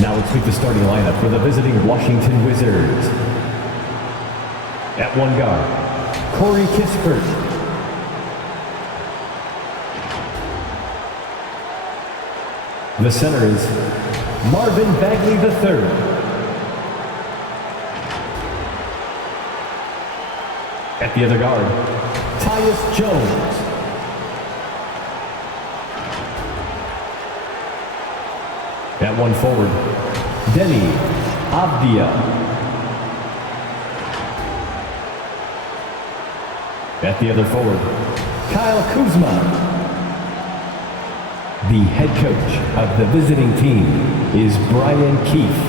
Now let's meet the starting lineup for the visiting Washington Wizards. At one guard, Corey Kispert. The center is Marvin Bagley III. At the other guard, Tyus Jones. At one forward, Deni Avdija. At the other forward, Kyle Kuzma. The head coach of the visiting team is Brian Keefe.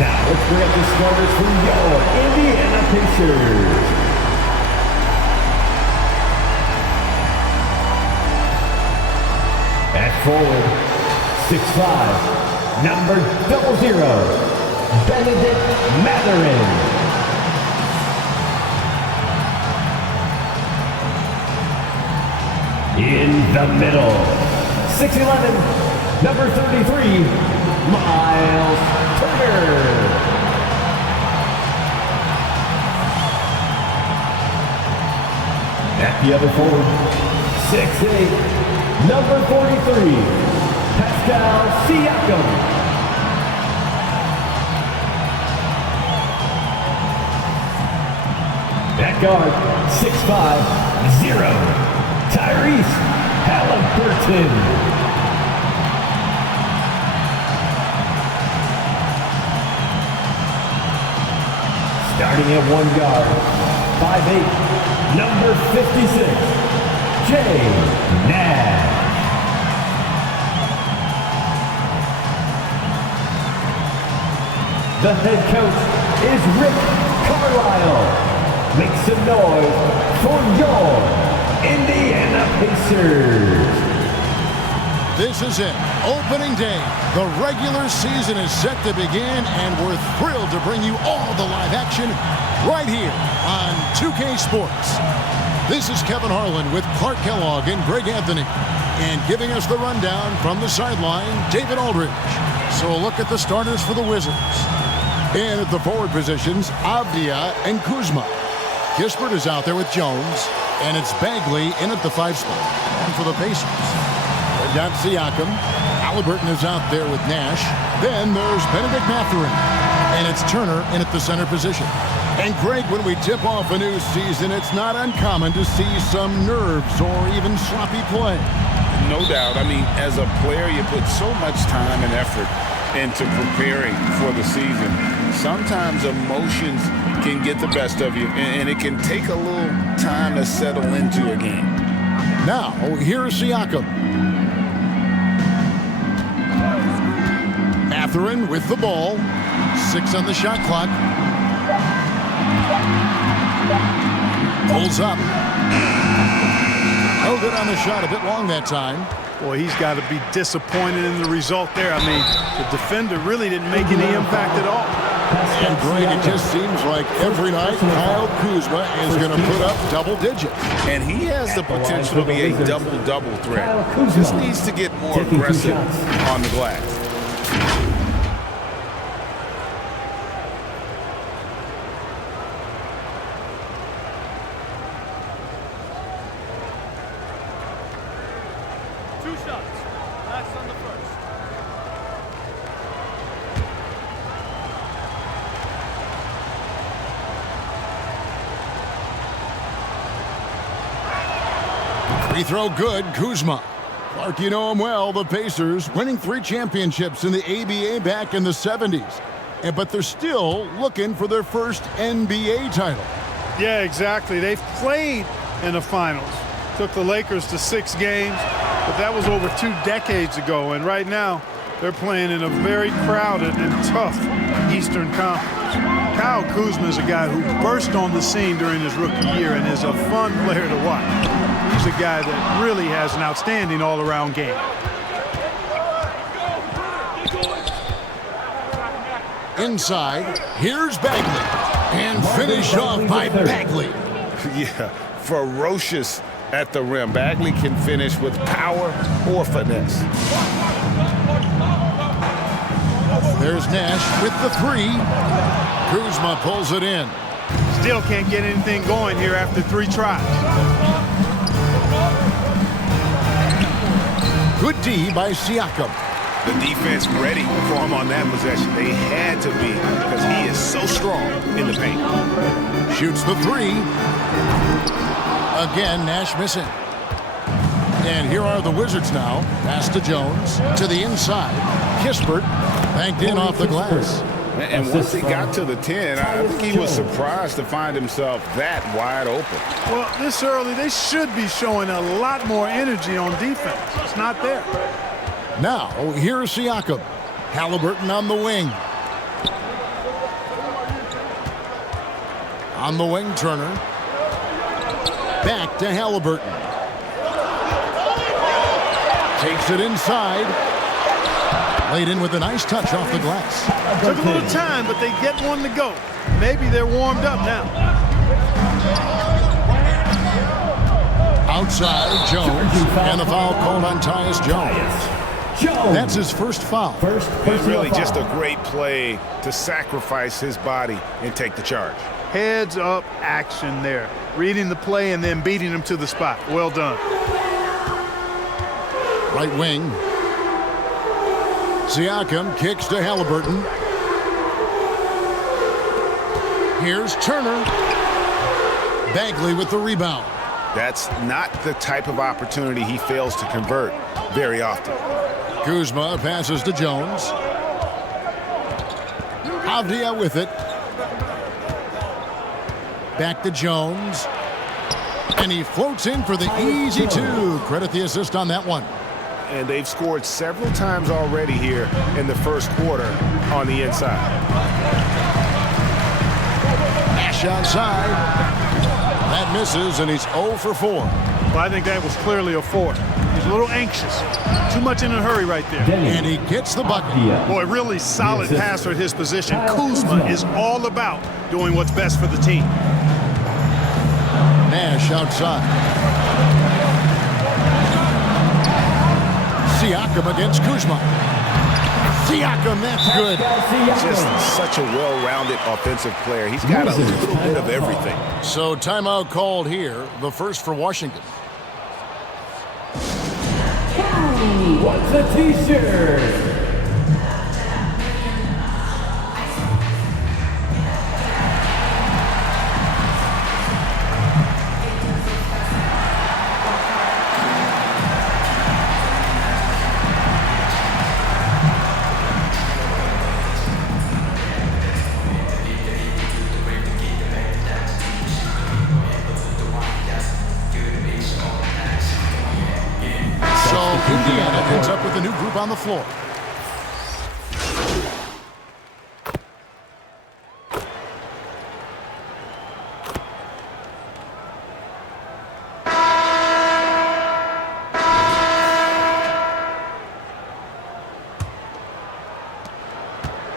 Now let's bring up the starters for your Indiana Pacers. At forward, 6'5", number 00, Benedict Mathurin. In the middle, 6'11", number 33, Miles Turner. At the other forward, 6'8", number 43, Pascal Siakam. At guard, 6'5", 0, Tyrese Halliburton. Starting at one guard, 5'8", number 56, Jay Nash. The head coach is Rick Carlisle. Make some noise for your Indiana Pacers. This is it, opening day. The regular season is set to begin, and we're thrilled to bring you all the live action right here on 2K Sports. This is Kevin Harlan with Clark Kellogg and Greg Anthony. And giving us the rundown from the sideline, David Aldridge. So a look at the starters for the Wizards. And at the forward positions, Avdija and Kuzma. Kispert is out there with Jones, and it's Bagley in at the 5 spot. And for the Pacers, they've got Siakam. Halliburton is out there with Nash. Then there's Benedict Mathurin, and it's Turner in at the center position. And Greg, when we tip off a new season, it's not uncommon to see some nerves or even sloppy play. No doubt. I mean, as a player, you put so much time and effort into preparing for the season. Sometimes emotions can get the best of you, and it can take a little time to settle into a game. Now, here's Siakam. Mathurin with the ball. 6 on the shot clock. Pulls up. No good on the shot, a bit long that time. Boy, he's got to be disappointed in the result there. I mean, the defender really didn't make any impact at all. And Greg, it just seems like every night Kyle Kuzma is going to put up double digits. And he has the potential to be a double-double threat. Just needs to get more aggressive on the glass. Free throw good, Kuzma. Clark, you know him well, the Pacers winning 3 championships in the ABA back in the 70s. but they're still looking for their first NBA title. Yeah, exactly. They've played in the finals. Took the Lakers to 6 games, but that was over 2 decades ago. And right now, they're playing in a very crowded and tough Eastern Conference. Kyle Kuzma is a guy who burst on the scene during his rookie year and is a fun player to watch. He's a guy that really has an outstanding all-around game. Inside, here's Bagley. And finished off by Bagley. Yeah, ferocious at the rim. Bagley can finish with power or finesse. There's Nash with the 3. Kuzma pulls it in. Still can't get anything going here after 3 tries. Good D by Siakam. The defense ready for him on that possession. They had to be because he is so strong in the paint. Shoots the 3. Again, Nash missing. And here are the Wizards now. Pass to Jones. To the inside. Kispert banked in off the glass. And once he got to the 10, I think he was surprised to find himself that wide open. Well, this early, they should be showing a lot more energy on defense. It's not there. Now, here's Siakam. Halliburton on the wing. On the wing, Turner. Back to Halliburton. Takes it inside. Laid in with a nice touch off the glass. Took a little time, but they get one to go. Maybe they're warmed up now. Outside, Jones. And the foul called on Tyus Jones. That's his first foul. And really just a great play to sacrifice his body and take the charge. Heads up action there. Reading the play and then beating him to the spot. Well done. Right wing. Siakam kicks to Halliburton. Here's Turner. Bagley with the rebound. That's not the type of opportunity he fails to convert very often. Kuzma passes to Jones. Avdia with it. Back to Jones. And he floats in for the easy 2. Credit the assist on that one. And they've scored several times already here in the first quarter on the inside. Nash outside. That misses, and he's 0 for 4. Well, I think that was clearly a 4. He's a little anxious. Too much in a hurry right there. And he gets the bucket. Boy, really solid passer at his position. Kuzma is all about doing what's best for the team. Nash outside. Siakam against Kuzma. Siakam, that's good. Just such a well-rounded offensive player. He's got a little bit of everything. So timeout called here, the first for Washington. What's a t-shirt? Indiana ends up with a new group on the floor.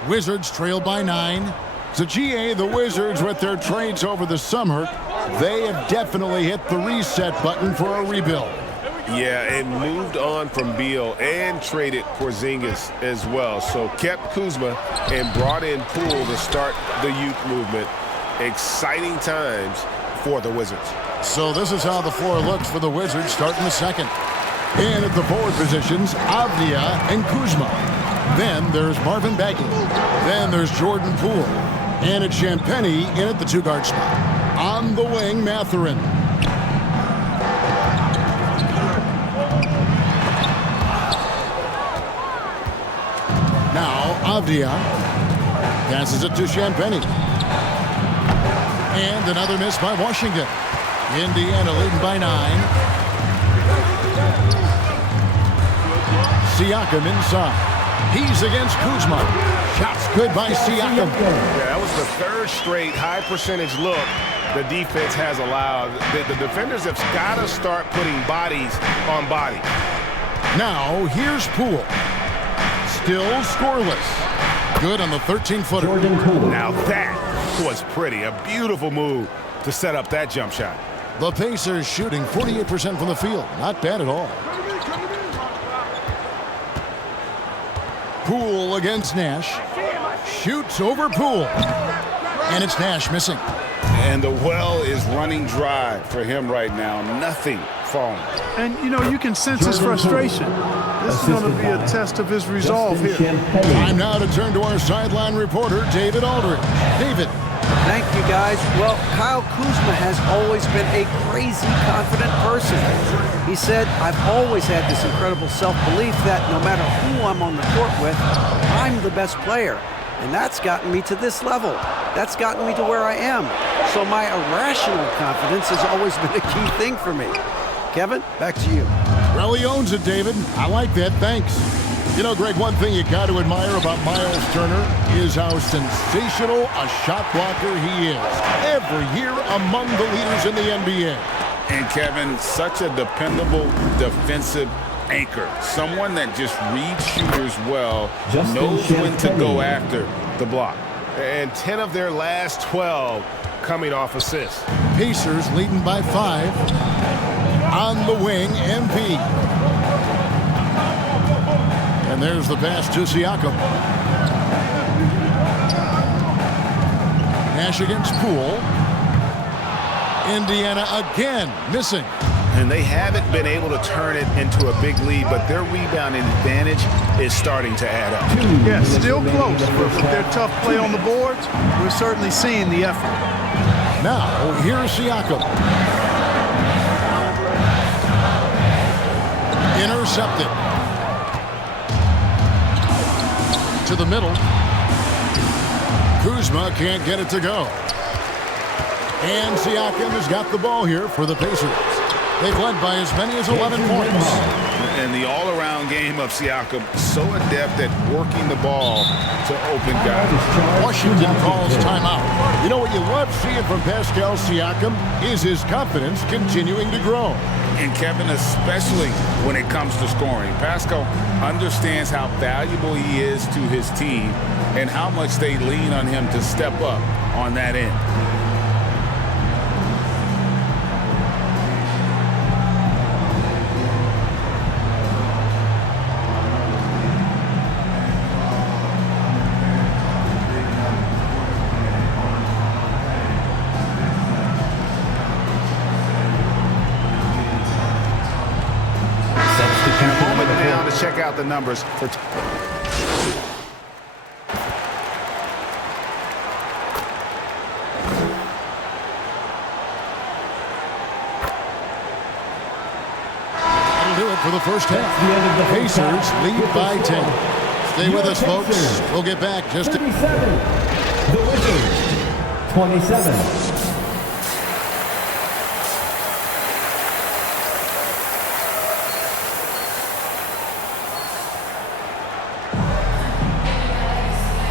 Wizards trail by 9. So GA, the Wizards, with their trades over the summer, they have definitely hit the reset button for a rebuild. Yeah, and moved on from Beal and traded Porzingis as well. So kept Kuzma and brought in Poole to start the youth movement. Exciting times for the Wizards. So this is how the floor looks for the Wizards starting the second. And at the forward positions, Avdia and Kuzma. Then there's Marvin Bagley. Then there's Jordan Poole. And it's Champagnie in at the 2-guard spot. On the wing, Mathurin. Now, Avdia. Passes it to Champagnie. And another miss by Washington. Indiana leading by 9. Siakam inside. He's against Kuzma. Shots good by Siakam. Yeah, that was the third straight high percentage look the defense has allowed. The defenders have got to start putting bodies on body. Now here's Poole. Still scoreless. Good on the 13-footer. Now that was pretty. A beautiful move to set up that jump shot. The Pacers shooting 48% from the field. Not bad at all. Poole against Nash. Shoots over Poole. And it's Nash missing. And the well is running dry for him right now. Nothing falling. And, you know, you can sense his frustration. This is going to be a test of his resolve here. Time now to turn to our sideline reporter, David Aldridge. David. Thank you, guys. Well, Kyle Kuzma has always been a crazy confident person. He said, I've always had this incredible self-belief that no matter who I'm on the court with, I'm the best player. And that's gotten me to this level. That's gotten me to where I am. So my irrational confidence has always been a key thing for me. Kevin, back to you. Well, he owns it, David. I like that. Thanks. You know, Greg, one thing you got to admire about Miles Turner is how sensational a shot blocker he is. Every year among the leaders in the NBA. And Kevin, such a dependable defensive anchor. Someone that just reads shooters well, knows when to go after the block. And 10 of their last 12 coming off assists. Pacers leading by 5. On the wing, MP. And there's the pass to Siakam. Nash against Poole. Indiana again missing. And they haven't been able to turn it into a big lead, but their rebounding advantage is starting to add up. Yeah, still close. But with their tough play on the boards, we're certainly seeing the effort. Now, here's Siakam. Intercepted. To the middle. Kuzma can't get it to go. And Siakam has got the ball here for the Pacers. They've led by as many as 11 points. And the all-around game of Siakam, so adept at working the ball to open guys. Washington calls timeout. You know what you love seeing from Pascal Siakam is his confidence continuing to grow. And Kevin, especially when it comes to scoring. Pascal understands how valuable he is to his team and how much they lean on him to step up on that end. Check out the numbers for That'll do it for the first half. The Pacers lead by 10. Stay with us, folks. We'll get back just a... 37. The Wizards, 27.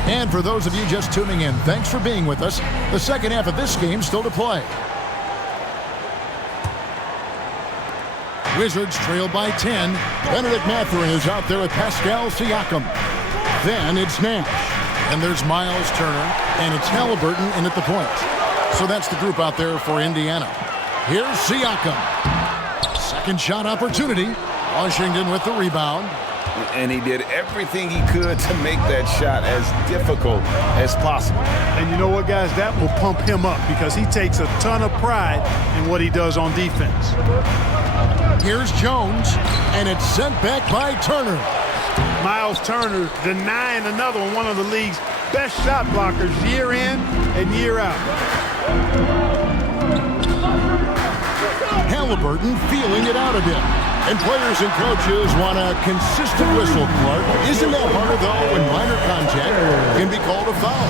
And for those of you just tuning in, thanks for being with us. The second half of this game still to play. Wizards trail by 10. Benedict Mathurin is out there with Pascal Siakam. Then it's Nash. And there's Miles Turner. And it's Halliburton in at the point. So that's the group out there for Indiana. Here's Siakam. Second shot opportunity. Washington with the rebound. And he did everything he could to make that shot as difficult as possible. And you know what, guys? That will pump him up because he takes a ton of pride in what he does on defense. Here's Jones, and it's sent back by Turner. Miles Turner denying another one of the league's best shot blockers year in and year out. Halliburton feeling it out a bit. And players and coaches want a consistent whistle, Clark. Isn't that harder, though, when minor contact can be called a foul.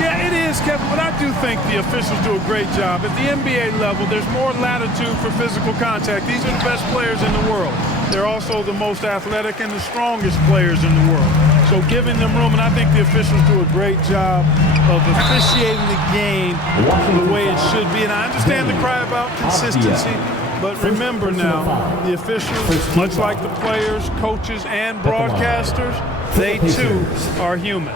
Yeah, it is, Kevin, but I do think the officials do a great job. At the NBA level, there's more latitude for physical contact. These are the best players in the world. They're also the most athletic and the strongest players in the world. So giving them room, and I think the officials do a great job of officiating the game the way it should be. And I understand the cry about consistency, but remember now, the officials, much like the players, coaches, and broadcasters, they too are human.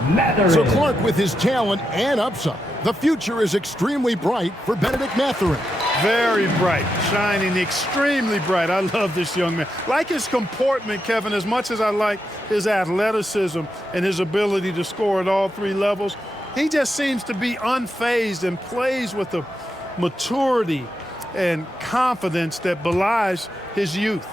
So Clark, with his talent and upside, the future is extremely bright for Benedict Mathurin. Very bright, shining, extremely bright. I love this young man. Like his comportment, Kevin, as much as I like his athleticism and his ability to score at all three levels, he just seems to be unfazed and plays with a maturity and confidence that belies his youth.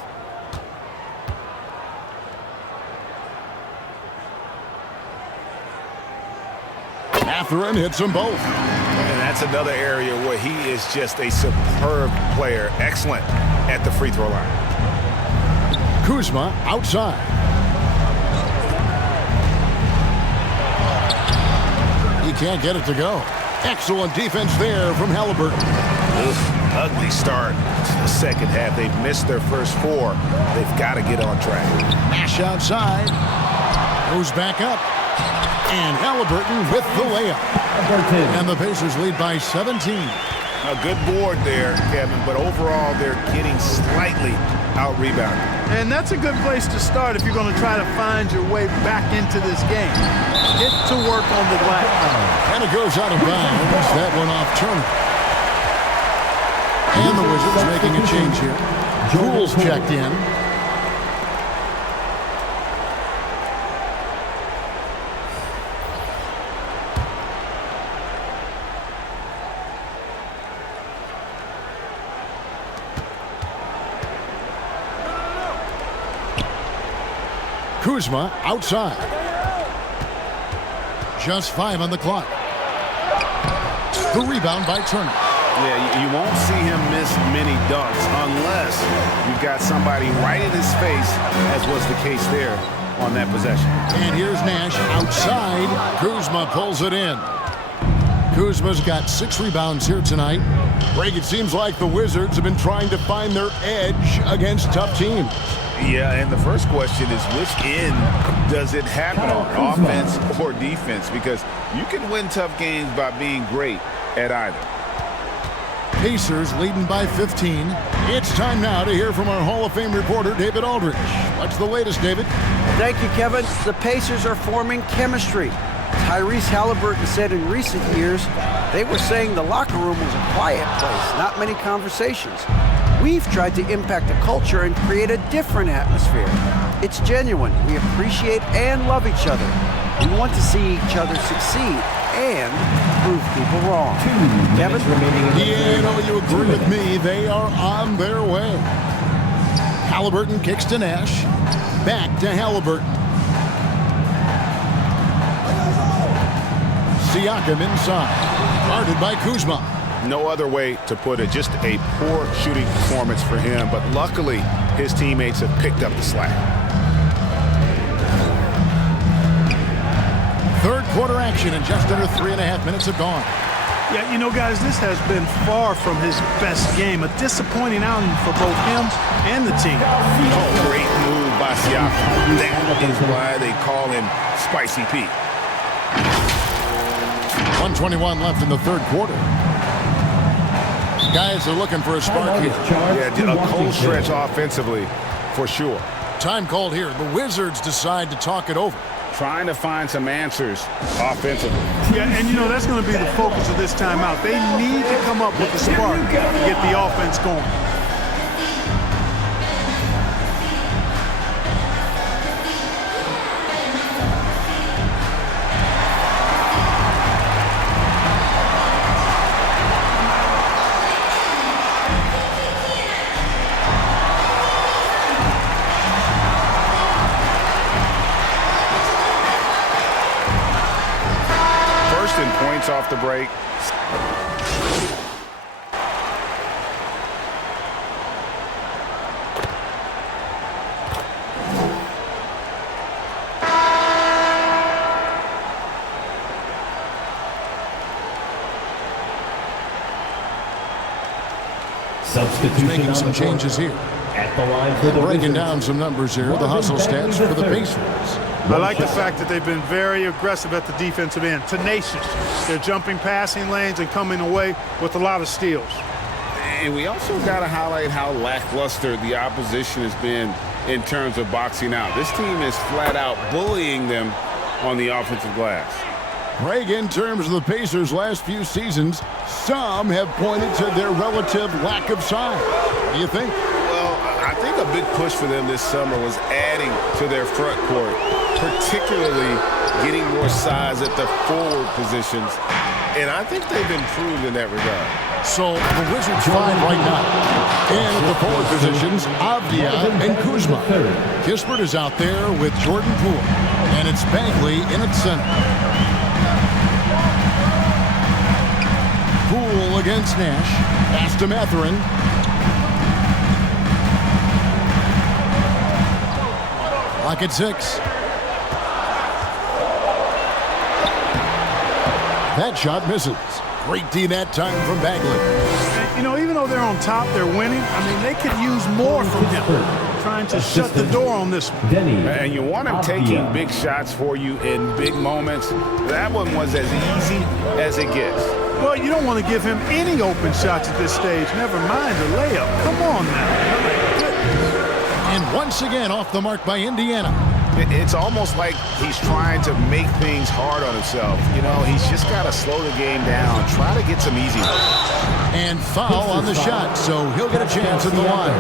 Mathurin hits them both. And that's another area where he is just a superb player. Excellent at the free throw line. Kuzma outside. He can't get it to go. Excellent defense there from Halliburton. Ugly start to the second half. They've missed their first four. They've got to get on track. Nash outside. Goes back up. And Halliburton with the layup. And the Pacers lead by 17. A good board there, Kevin, but overall they're getting slightly out-rebounded. And that's a good place to start if you're going to try to find your way back into this game. Get to work on the glass. And it goes out of bounds. That one off Turner. And the Wizards making a change here. Jules checked in. Kuzma outside. Just 5 on the clock. The rebound by Turner. Yeah, you won't see him miss many dunks unless you've got somebody right in his face, as was the case there on that possession. And here's Nash outside. Kuzma pulls it in. Kuzma's got 6 rebounds here tonight. Greg, it seems like the Wizards have been trying to find their edge against tough teams. Yeah, and the first question is, which end does it happen on, offense or defense? Because you can win tough games by being great at either. Pacers leading by 15. It's time now to hear from our Hall of Fame reporter, David Aldridge. What's the latest, David? Thank you, Kevin. The Pacers are forming chemistry. Tyrese Halliburton said in recent years they were saying the locker room was a quiet place, not many conversations. We've tried to impact the culture and create a different atmosphere. It's genuine. We appreciate and love each other. We want to see each other succeed and prove people wrong. Kevin? Yeah, you agree with me. They are on their way. Halliburton kicks to Nash. Back to Halliburton. Siakam inside. Guarded by Kuzma. No other way to put it. Just a poor shooting performance for him. But luckily, his teammates have picked up the slack. Third quarter action, and just under 3.5 minutes have gone. Yeah, you know, guys, this has been far from his best game. A disappointing outing for both him and the team. Oh, great move by Siakam. That is why they call him Spicy Pete. 1:21 left in the third quarter. Guys are looking for a spark here. Yeah, a cold stretch offensively, for sure. Time called here. The Wizards decide to talk it over. Trying to find some answers offensively. Yeah, and you know, that's going to be the focus of this timeout. They need to come up with a spark to get the offense going. Points off the break. Substitution making on some the court. changes here. At the line for the Breaking Wizards, down some numbers here, the hustle stats for the Pacers. I like the fact that they've been very aggressive at the defensive end, tenacious. They're jumping passing lanes and coming away with a lot of steals. And we also got to highlight how lackluster the opposition has been in terms of boxing out. This team is flat out bullying them on the offensive glass. Greg, in terms of the Pacers' last few seasons, some have pointed to their relative lack of size. What do you think? Well, I think a big push for them this summer was adding to their front court, particularly getting more size at the forward positions. And I think they've improved in that regard. So the Wizards find right now. And at the forward positions, Avdia and Kuzma. Kispert is out there with Jordan Poole. And it's Bagley in at center. Poole against Nash. Pass to Mathurin. Clock at 6. That shot misses. Great D that time from Bagley. And, you know, even though they're on top, they're winning. I mean, they could use more from him. Trying to shut the door on this one. And you want him taking big shots for you in big moments. That one was as easy as it gets. Well, you don't want to give him any open shots at this stage. Never mind a layup. Come on now. And once again off the mark by Indiana. It's almost like he's trying to make things hard on himself. You know, he's just got to slow the game down, try to get some easy. And foul on the shot, so he'll get a chance at the line.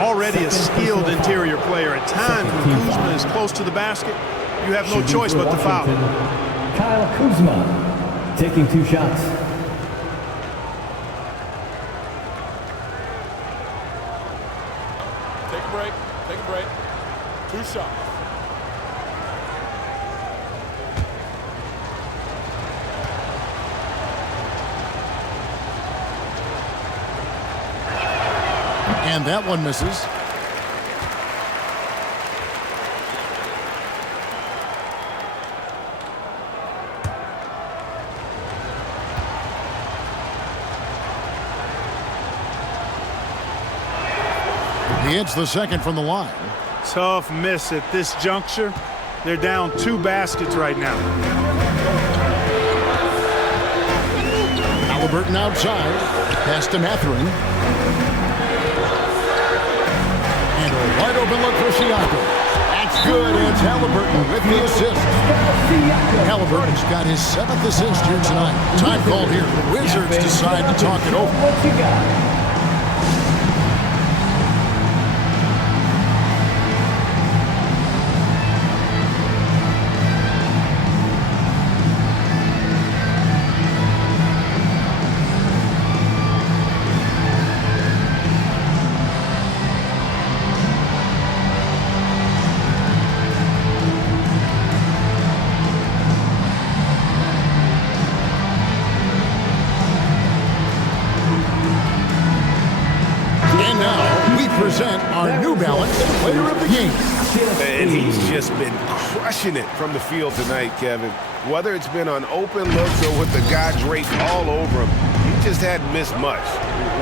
Already a skilled interior player. At times when Kuzma is close to the basket, you have no choice but to foul. Kyle Kuzma taking 2 shots. Take a break. Take a break. 2 shots. And that one misses. He hits the second from the line. Tough miss at this juncture. They're down 2 baskets right now. Halliburton outside. Pass to Mathurin. And a wide open look for Siakam. That's good. It's Halliburton with the assist. Halliburton's got his 7th assist here tonight. Time called here. The Wizards decide to talk it over. What you got? Present our New Balance Player of the Game. And he's just been crushing it from the field tonight, Kevin. Whether it's been on open looks or with the guy draped all over him, he just hadn't missed much.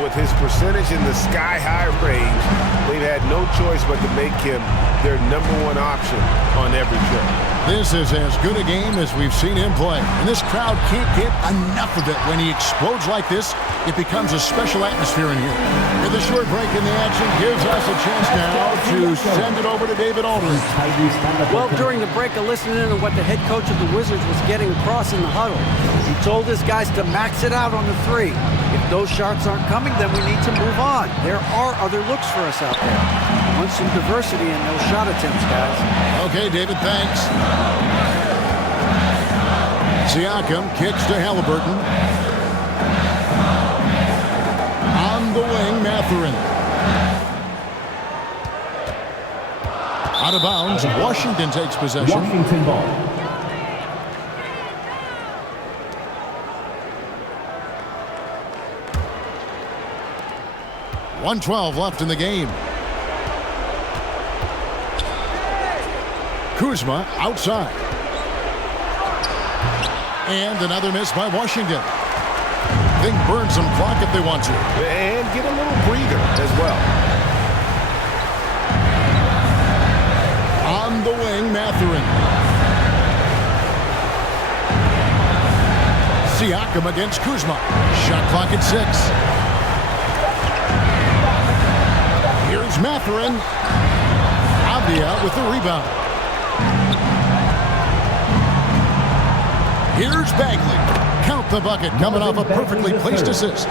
With his percentage in the sky-high range, they've had no choice but to make him their #1 option on every trip. This is as good a game as we've seen him play. And this crowd can't get enough of it. When he explodes like this, it becomes a special atmosphere in here. With a short break in the action gives us a chance now to send it over to David Aldridge. Well, during the break, I listened in on what the head coach of the Wizards was getting across in the huddle. He told his guys to max it out on the 3. If those shots aren't coming, then we need to move on. There are other looks for us out there. I want some diversity in those shot attempts, guys. Okay, David, thanks. Siakam kicks to Halliburton. On the wing, Mathurin. Out of bounds, Washington takes possession. Washington ball. .112 left in the game. Kuzma outside. And another miss by Washington. anything, burn some clock if they want to. And get a little breather as well. On the wing, Mathurin. Siakam against Kuzma. Shot clock at 6. Here's Mathurin. Avdia with the rebound. Here's Bagley. Count the bucket, coming off a perfectly placed assist.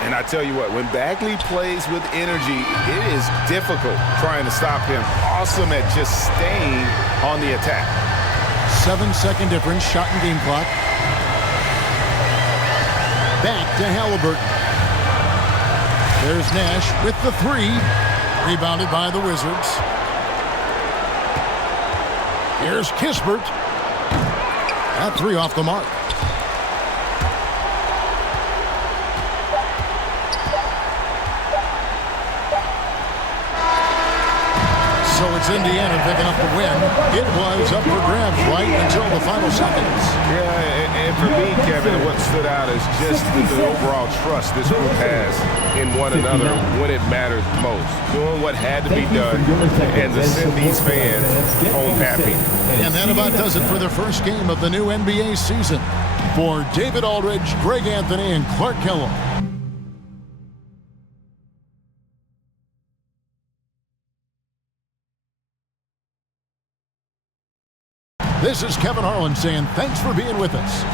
And I tell you what, when Bagley plays with energy, it is difficult trying to stop him. Awesome at just staying on the attack. 7-second difference, shot and game clock. Back to Halliburton. There's Nash with the 3. Rebounded by the Wizards. Here's Kispert. That 3 off the mark. So it's Indiana picking up the win. It was up for grabs right until the final seconds. Yeah, and for me, Kevin, what stood out is just the overall trust this group has in one another when it matters most. Doing what had to be done and to send these fans home happy. And that about does it for the first game of the new NBA season. For David Aldridge, Greg Anthony, and Clark Kellogg. This is Kevin Harlan saying thanks for being with us.